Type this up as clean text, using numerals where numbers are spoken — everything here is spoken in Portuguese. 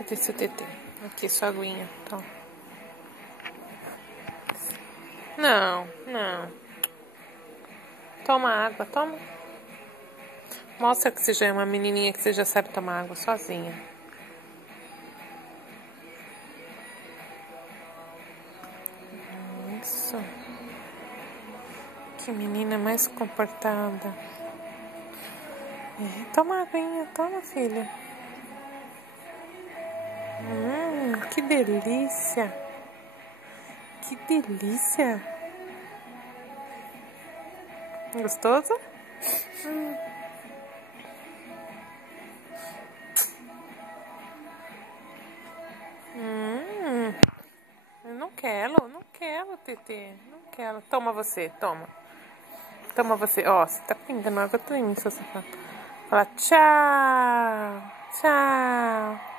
Cadê seu TT? Aqui, sua aguinha. Toma. Não, não. Toma água, toma. Mostra que você já é uma menininha que você já sabe tomar água sozinha. Isso. Que menina mais comportada. Toma aguinha, toma, filha. Que delícia. Que delícia. Gostoso? Eu não quero, Tetê. Não quero. Toma você, toma. Toma você. Ó, você tá pingando água toda em mim, seu safado. Fala tchau. Tchau.